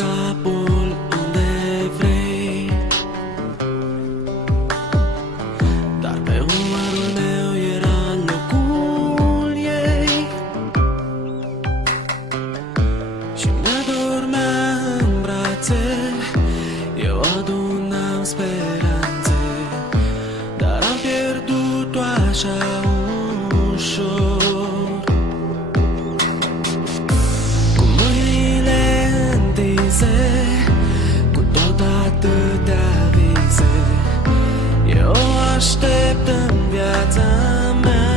capul unde vrei, dar pe umărul meu era locul ei și ne dormea în brațe. Eu adunam speranțe, dar am pierdut-o așa ușor. Cu tot atâtea vise, eu aștept în viața mea,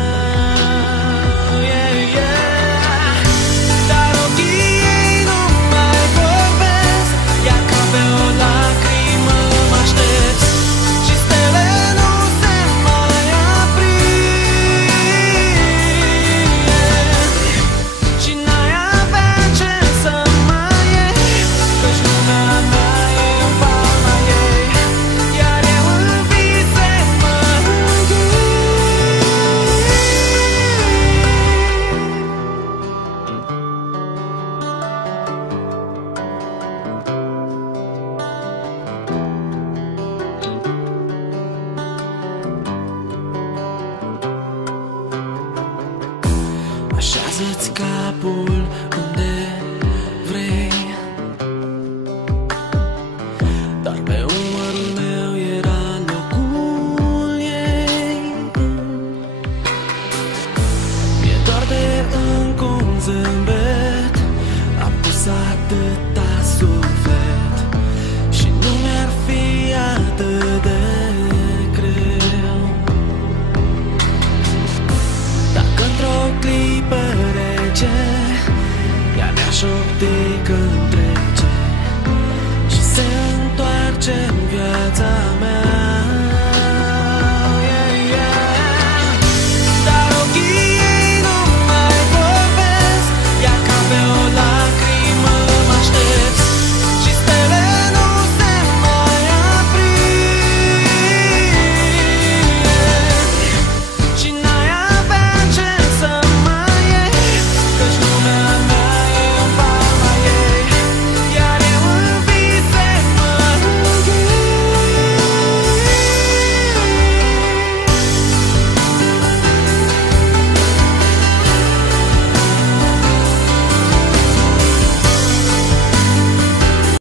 dar ochii ei nu mai vorbesc, iar ca pe o lacrimă mă aștept și stele nu se mai aprind și n-ai avea ce să mai iei, căci lumea mea e în palma ei, iar eu în vise mă înghii. Așează-ți capul